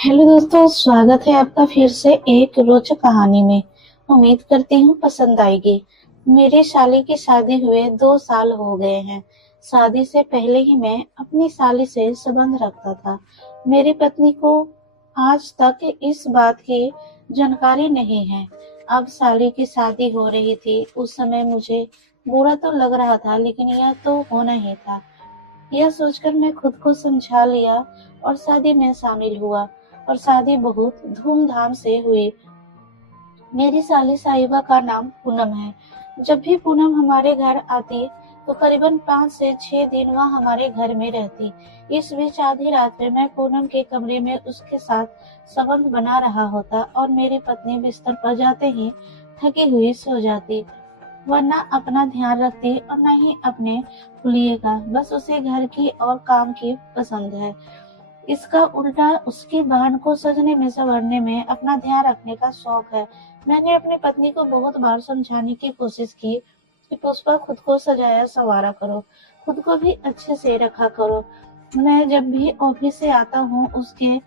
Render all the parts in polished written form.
Hello दोस्तों, स्वागत है आपका फिर से एक रोचक कहानी में। उम्मीद करती हूँ पसंद आएगी। मेरी साली की शादी हुए 2 साल हो गए हैं। शादी से पहले ही मैं अपनी साली से संबंध रखता था। मेरी पत्नी को आज तक इस बात की जानकारी नहीं है। अब साली की शादी हो रही थी। उस समय मुझे बुरा तो लग रहा था, लेकिन यह तो होना ही था। यह सोचकर मैं खुद को समझा लिया और शादी में शामिल हुआ। और शादी बहुत धूमधाम से हुई। मेरी साली साहिबा का नाम पूनम है। जब भी पूनम हमारे घर आती तो करीबन 5 से 6 दिन वह हमारे घर में रहती। इस बीच आधी रात में मैं पूनम के कमरे में उसके साथ संबंध बना रहा होता और मेरी पत्नी बिस्तर पर जाते ही थकी हुई सो जाती। वह न अपना ध्यान रखती और न ही अपने हुलिये का। बस उसे घर की और काम की पसंद है। इसका उल्टा उसकी बहन को सजने में संवरने में अपना ध्यान रखने का शौक है। मैंने अपनी पत्नी को बहुत बार समझाने की कोशिश की कि पुष्पा खुद को सजाया संवारा करो, खुद को भी अच्छे से रखा करो। मैं जब भी ऑफिस से आता हूँ उसके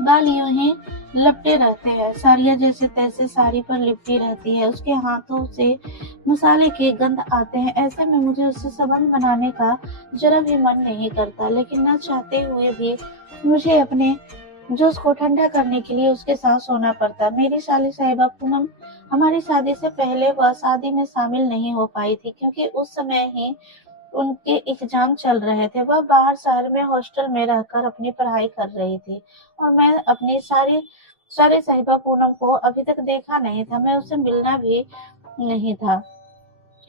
बाल यूं ही लपटे रहते हैं, साड़ियाँ जैसे तैसे साड़ी पर लिपटी रहती है। उसके हाथों से मसाले के गंध आते हैं। ऐसे में मुझे उससे संबंध बनाने का जरा भी मन नहीं करता, लेकिन न चाहते हुए भी मुझे अपने जोश को ठंडा करने के लिए उसके साथ सोना पड़ता। मेरी साली साहिबा पूनम हमारी शादी से पहले वह शादी में शामिल नहीं हो पाई थी, क्योंकि उस समय ही उनके एग्जाम चल रहे थे। वह बाहर शहर में हॉस्टल में रहकर अपनी पढ़ाई कर रही थी और मैं अपनी सारे साहिबा पूनम को अभी तक देखा नहीं था। मैं उससे मिलना भी नहीं था।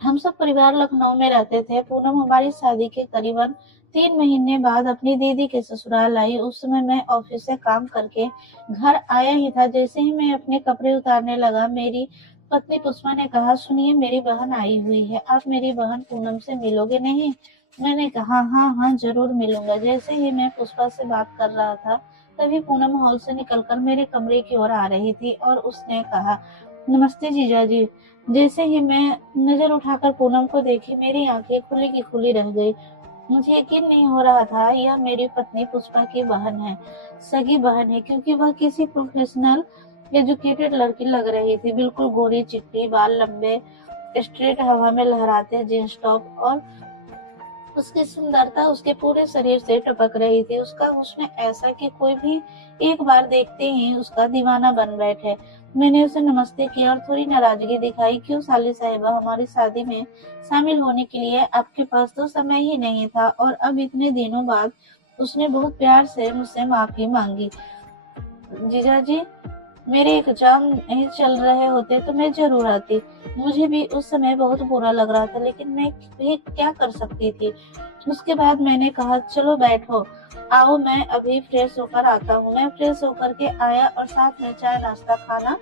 हम सब परिवार लखनऊ में रहते थे। पूनम हमारी शादी के करीबन 3 महीने बाद अपनी दीदी के ससुराल आई। उस समय मैं ऑफिस से काम करके घर आया ही था। जैसे ही मैं अपने कपड़े उतारने लगा, मेरी पत्नी पुष्पा ने कहा, सुनिए, मेरी बहन आई हुई है, आप मेरी बहन पूनम से मिलोगे नहीं? मैंने कहा, हाँ हाँ जरूर मिलूंगा। जैसे ही मैं पुष्पा से बात कर रहा था, तभी पूनम हॉल से निकलकर मेरे कमरे की ओर आ रही थी और उसने कहा, नमस्ते जीजा जी। जैसे ही मैं नजर उठाकर पूनम को देखी, मेरी आंखें खुली की खुली रह गई। मुझे यकीन नहीं हो रहा था यह मेरी पत्नी पुष्पा की बहन है, सगी बहन है, क्योंकि वह किसी प्रोफेशनल एजुकेटेड लड़की लग रही थी। बिल्कुल गोरी चिट्टी, बाल लंबे स्ट्रेट हवा में लहराते जींस टॉप, और उसकी सुंदरता उसके पूरे शरीर से टपक रही थी। उसका हुस्न ऐसा कि कोई भी एक बार देखते ही उसका दीवाना बन बैठे। मैंने उसे नमस्ते किया और थोड़ी नाराजगी दिखाई, क्यों साली साहिबा, हमारी शादी में शामिल होने के लिए आपके पास तो समय ही नहीं था? और अब इतने दिनों बाद उसने बहुत प्यार से मुझसे माफी मांगी। जीजाजी, मेरे एग्जाम नहीं चल रहे होते तो मैं जरूर आती। मुझे भी उस समय बहुत बुरा लग रहा था, लेकिन मैं भी क्या कर सकती थी। उसके बाद मैंने कहा, चलो बैठो, आओ मैं अभी फ्रेश होकर आता हूँ। मैं फ्रेश होकर के आया और साथ में चाय नाश्ता खाना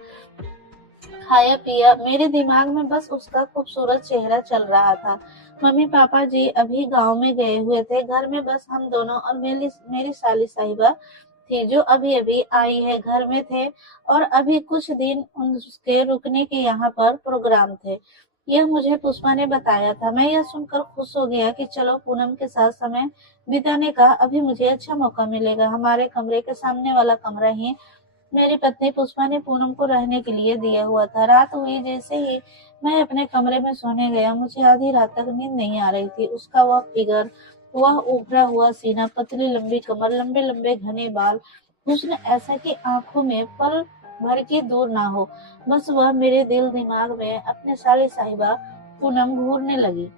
खाया पिया। मेरे दिमाग में बस उसका खूबसूरत चेहरा चल रहा था। मम्मी पापा जी अभी गांव में गए हुए थे। घर में बस हम दोनों और मेरी मेरी साली साहिबा थी, जो अभी अभी आई है। घर में थे और अभी कुछ दिन उसके रुकने के यहाँ पर प्रोग्राम थे। यह मुझे पुष्पा ने बताया था। मैं यह सुनकर खुश हो गया कि चलो, पूनम के साथ समय बिताने का अभी मुझे अच्छा मौका मिलेगा। हमारे कमरे के सामने वाला कमरा ही मेरी पत्नी पुष्पा ने पूनम को रहने के लिए दिया हुआ था। रात हुई, जैसे ही मैं अपने कमरे में सोने गया, मुझे आधी रात तक नींद नहीं आ रही थी। उसका वह फिगर, वह उभरा हुआ सीना, पतली लंबी कमर, लंबे लंबे घने बाल, हुस्न ऐसा कि आंखों में पल भर की दूर ना हो। बस वह मेरे दिल दिमाग में अपने साले साहिबा पूनम घूरने लगी।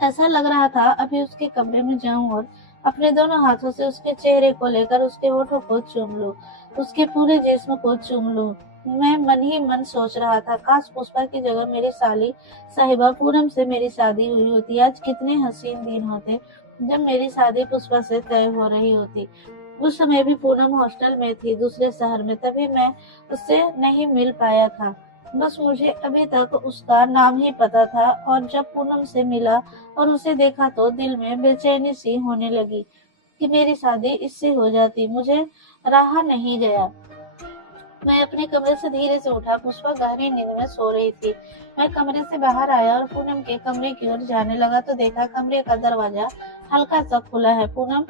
ऐसा लग रहा था अभी उसके कमरे में जाऊं और अपने दोनों हाथों से उसके चेहरे को लेकर उसके होठों को चूम लूं, उसके पूरे जिस्म को चूम लूं। मैं मन ही मन सोच रहा था, काश पुष्पा की जगह मेरी साली साहिबा पूनम से मेरी शादी हुई होती। आज कितने हसीन दिन होते जब मेरी शादी पुष्पा से तय हो रही होती। उस समय भी पूनम हॉस्टल में थी, दूसरे शहर में, तभी मैं उससे नहीं मिल पाया था। बस मुझे अभी तक उसका नाम ही पता था, और जब पूनम से मिला और उसे देखा तो दिल में बेचैनी सी होने लगी कि मेरी शादी इससे हो जाती। मुझे रहा नहीं गया। मैं अपने कमरे से धीरे से उठा। पुष्पा गहरी नींद में सो रही थी। मैं कमरे से बाहर आया और पूनम के कमरे की ओर जाने लगा तो देखा कमरे का दरवाजा हल्का सा खुला है। पूनम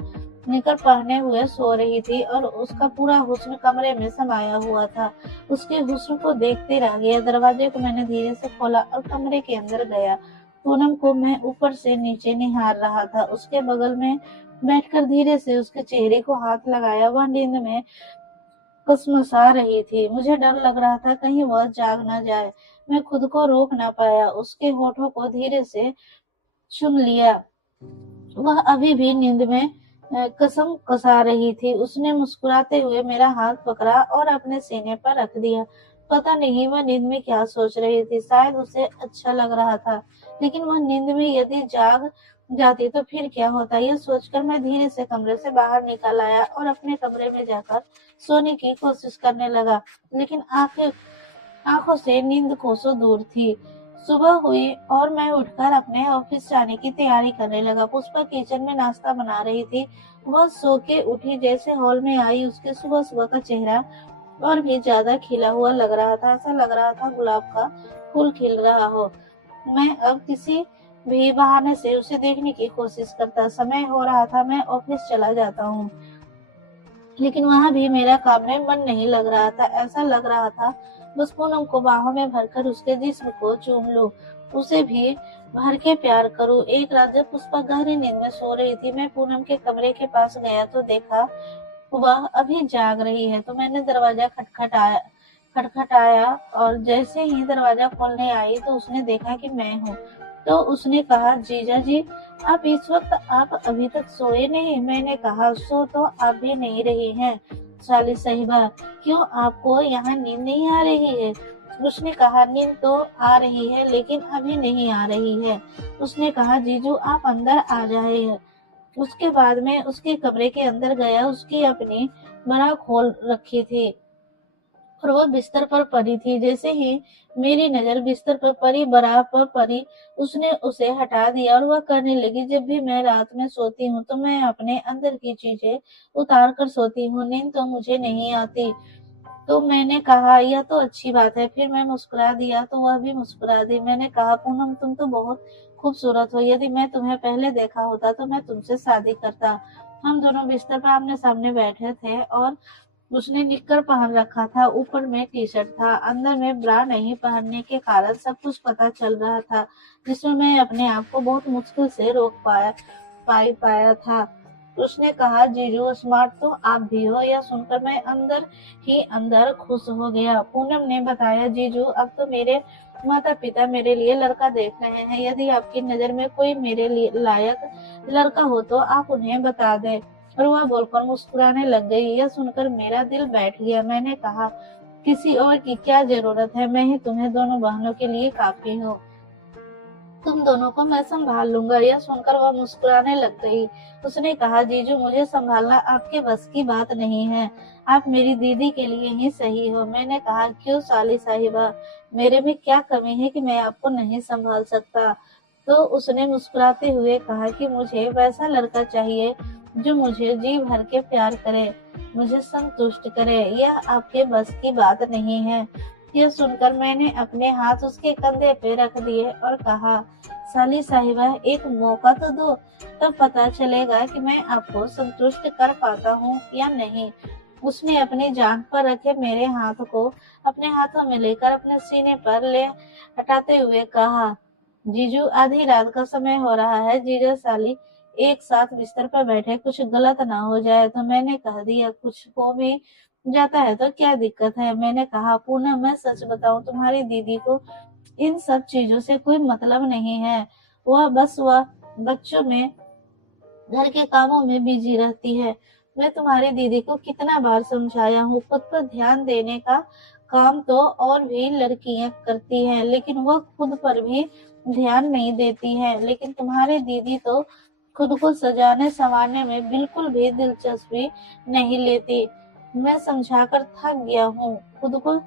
निकर पहने हुए सो रही थी और उसका पूरा हुस्न कमरे में समाया हुआ था। उसके हुस्न को देखते रह गया। दरवाजे को मैंने धीरे से खोला और कमरे के अंदर गया। पूनम को मैं ऊपर से नीचे निहार रहा था। उसके बगल में बैठकर धीरे से उसके चेहरे को हाथ लगाया। वह नींद में कसमसा रही थी। मुझे डर लग रहा था कहीं वह जाग न जाए। मैं खुद को रोक न पाया। उसके होठों को धीरे से चूम लिया। वह अभी भी नींद में कसम कसा रही थी। उसने मुस्कुराते हुए मेरा हाथ पकड़ा और अपने सीने पर रख दिया। पता नहीं वह नींद में क्या सोच रही थी। शायद उसे अच्छा लग रहा था। लेकिन वह नींद में यदि जाग जाती तो फिर क्या होता, यह सोचकर मैं धीरे से कमरे से बाहर निकल आया और अपने कमरे में जाकर सोने की कोशिश करने लगा। लेकिन आंखों से नींद कोसों दूर थी। सुबह हुई और मैं उठकर अपने ऑफिस जाने की तैयारी करने लगा। पुष्पा किचन में नाश्ता बना रही थी। वह सो के उठी। जैसे हॉल में आई उसके सुबह सुबह का चेहरा और भी ज्यादा खिला हुआ लग रहा था। ऐसा लग रहा था गुलाब का फूल खिल रहा हो। मैं अब किसी भी बहाने से उसे देखने की कोशिश करता। समय हो रहा था, मैं ऑफिस चला जाता हूँ। लेकिन वहां भी मेरा काम में मन नहीं लग रहा था। ऐसा लग रहा था बस पूनम को बाहों में भरकर उसके जिस्म को चूम लूं, उसे भी भर के प्यार करूं। एक रात जब पुष्पा गहरी नींद में सो रही थी, मैं पूनम के कमरे के पास गया तो देखा वह अभी जाग रही है। तो मैंने दरवाजा खटखटाया और जैसे ही दरवाजा खोलने आई तो उसने देखा कि मैं हूँ। तो उसने कहा, जीजा जी, आप अभी तक सोए नहीं? मैंने कहा, सो तो आप भी नहीं रही हैं साली साहिबा, क्यों आपको यहाँ नींद नहीं आ रही है? उसने कहा, नींद तो आ रही है लेकिन अभी नहीं आ रही है। उसने कहा, जीजू आप अंदर आ जाए। उसके बाद में उसके कमरे के अंदर गया। उसकी अपनी बड़ा खोल रखी थी और वह बिस्तर पर पड़ी थी। जैसे ही मेरी नजर बिस्तर पर पड़ी, बराह पर पड़ी, उसने उसे हटा दिया और वह कहने लगी, जब भी मैं रात में सोती हूँ तो मैं अपने अंदर की चीजें उतार कर सोती हूँ, नींद तो मुझे नहीं आती। तो मैंने कहा, यह तो अच्छी बात है। फिर मैं मुस्कुरा दिया तो वह भी मुस्कुरा दी। मैंने कहा, पूनम तुम तो बहुत खूबसूरत हो। यदि मैं तुम्हें पहले देखा होता तो मैं तुमसे शादी करता। हम दोनों बिस्तर पर आमने सामने बैठे थे और उसने निक्कर पहन रखा था, ऊपर में टी शर्ट था। अंदर में ब्रा नहीं पहनने के कारण सब कुछ पता चल रहा था, जिसमें मैं अपने आप को बहुत मुश्किल से रोक पाया था। उसने कहा, जीजू स्मार्ट तो आप भी हो। यह सुनकर मैं अंदर ही अंदर खुश हो गया। पूनम ने बताया, जीजू अब तो मेरे माता पिता मेरे लिए लड़का देख रहे हैं। यदि आपकी नजर में कोई मेरे लिए लायक लड़का हो तो आप उन्हें बता दें। और वह बोलकर मुस्कुराने लग गई। यह सुनकर मेरा दिल बैठ गया। मैंने कहा, किसी और की क्या जरूरत है, मैं ही तुम्हें दोनों बहनों के लिए काफी हूँ। तुम दोनों को मैं संभाल लूंगा। यह सुनकर वह मुस्कुराने लग गई। उसने कहा, जीजू मुझे संभालना आपके बस की बात नहीं है। आप मेरी दीदी के लिए ही सही हो। मैंने कहा, क्यों साली साहिबा, मेरे में क्या कमी है कि मैं आपको नहीं संभाल सकता? तो उसने मुस्कुराते हुए कहा कि मुझे वैसा लड़का चाहिए जो मुझे जी भर के प्यार करे, मुझे संतुष्ट करे। यह आपके बस की बात नहीं है। यह सुनकर मैंने अपने हाथ उसके कंधे पे रख दिए और कहा, साली साहिबा एक मौका तो दो, तब पता चलेगा कि मैं आपको संतुष्ट कर पाता हूँ या नहीं। उसने अपनी जांघ पर रखे मेरे हाथ को अपने हाथों में लेकर अपने सीने पर ले हटाते हुए कहा, जीजू आधी रात का समय हो रहा है, जीजा साली एक साथ बिस्तर पर बैठे, कुछ गलत ना हो जाए। तो मैंने कह दिया, कुछ हो भी जाता है तो क्या दिक्कत है? मैंने कहा, पूनम मैं सच बताऊं, तुम्हारी दीदी को इन सब चीजों से कोई मतलब नहीं है। वह बच्चों में, घर के कामों में बिजी रहती है। मैं तुम्हारी दीदी को कितना बार समझाया हूँ, खुद पर ध्यान देने का काम तो और भी लड़कियां करती हैं, लेकिन वह खुद पर भी ध्यान नहीं देती है। लेकिन तुम्हारी दीदी तो खुद को सजाने संवारने में बिल्कुल भी दिलचस्पी नहीं लेती। मैं समझाकर थक गया हूँ, खुद को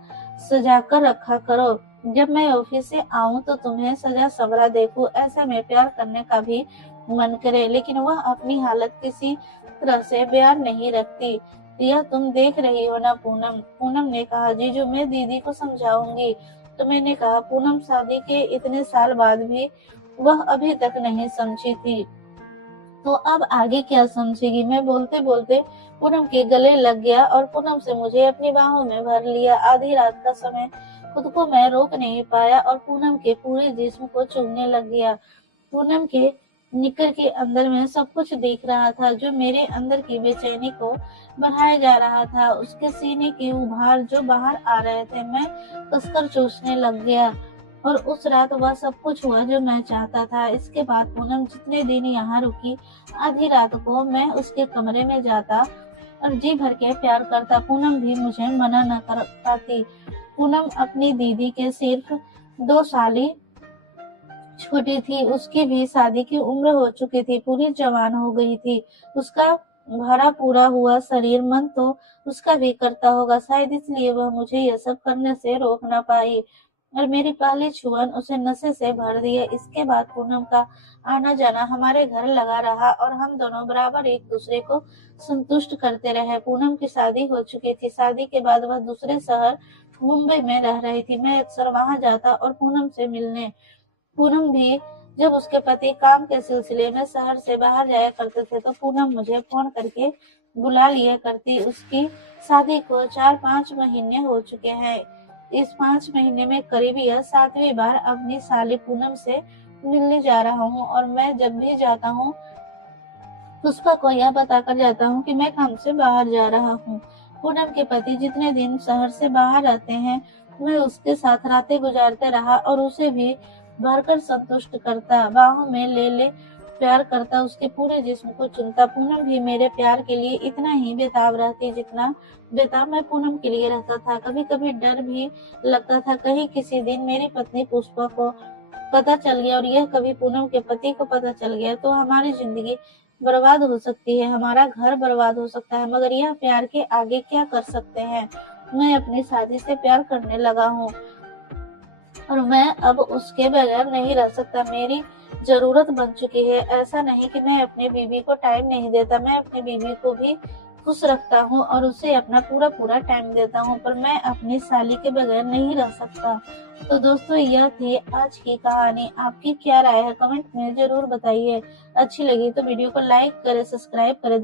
सजा कर रखा करो। जब मैं ऑफिस से आऊं तो तुम्हें सजा संवरा देखूं, ऐसा में प्यार करने का भी मन करे। लेकिन वह अपनी हालत किसी तरह से बयान नहीं रखती। यह तुम देख रही हो ना पूनम? पूनम ने कहा, जीजू मैं दीदी को समझाऊंगी। तो मैंने कहा, पूनम शादी के इतने साल बाद भी वह अभी तक नहीं समझी थी। तो अब आगे क्या समझेगी। मैं बोलते बोलते पूनम के गले लग गया और पूनम से मुझे अपनी बाहों में भर लिया। आधी रात का समय, खुद को मैं रोक नहीं पाया और पूनम के पूरे जिस्म को चूमने लग गया। पूनम के निकर के अंदर में सब कुछ दिख रहा था जो मेरे अंदर की बेचैनी को बढ़ाया जा रहा था। उसके सीने के उभार जो बाहर आ रहे थे, मैं कसकर चूसने लग गया। और उस रात वह सब कुछ हुआ जो मैं चाहता था। इसके बाद पूनम जितने दिन यहाँ रुकी, आधी रात को मैं उसके कमरे में जाता और जी भर के प्यार करता। पूनम भी मुझे मना न कर पाती। पूनम अपनी दीदी के सिर्फ 2 साल ही छोटी थी। उसकी भी शादी की उम्र हो चुकी थी, पूरी जवान हो गई थी। उसका भरा पूरा हुआ शरीर, मन तो उसका भी करता होगा, शायद इसलिए वह मुझे यह सब करने से रोक ना पाई और मेरी पहली छुअन उसे नशे से भर दिया। इसके बाद पूनम का आना जाना हमारे घर लगा रहा और हम दोनों बराबर एक दूसरे को संतुष्ट करते रहे। पूनम की शादी हो चुकी थी। शादी के बाद वह दूसरे शहर मुंबई में रह रही थी। मैं अक्सर वहां जाता और पूनम से मिलने। पूनम भी जब उसके पति काम के सिलसिले में शहर से बाहर जाया करते थे तो पूनम मुझे फोन करके बुला लिया करती। उसकी शादी को 4-5 महीने हो चुके हैं। इस 5 महीने में करीब यह 7वीं बार अपनी साली पूनम से मिलने जा रहा हूँ और मैं जब भी जाता हूँ पुष्पा को यह बताकर जाता हूँ कि मैं काम से बाहर जा रहा हूँ। पूनम के पति जितने दिन शहर से बाहर रहते हैं, मैं उसके साथ रातें गुजारते रहा और उसे भी भरकर संतुष्ट करता, बाहों में ले ले प्यार करता, उसके पूरे जिस्म को चुनता। पूनम भी मेरे प्यार के लिए इतना ही बेताब रहती जितना बेताब मैं पूनम के लिए रहता था। कभी कभी डर भी लगता था कहीं किसी दिन मेरी पत्नी पुष्पा को पता चल गया और यह कभी पूनम के पति को पता चल गया तो हमारी जिंदगी बर्बाद हो सकती है, हमारा घर बर्बाद हो सकता है। मगर यह प्यार के आगे क्या कर सकते हैं। मैं अपनी शादी से प्यार करने लगा हूँ और मैं अब उसके बगैर नहीं रह सकता। मेरी जरूरत बन चुकी है। ऐसा नहीं कि मैं अपनी बीवी को टाइम नहीं देता, मैं अपनी बीवी को भी खुश रखता हूँ और उसे अपना पूरा पूरा टाइम देता हूँ, पर मैं अपनी साली के बगैर नहीं रह सकता। तो दोस्तों, यह थी आज की कहानी। आपकी क्या राय है कमेंट में जरूर बताइए। अच्छी लगी तो वीडियो को लाइक करें, सब्सक्राइब करें।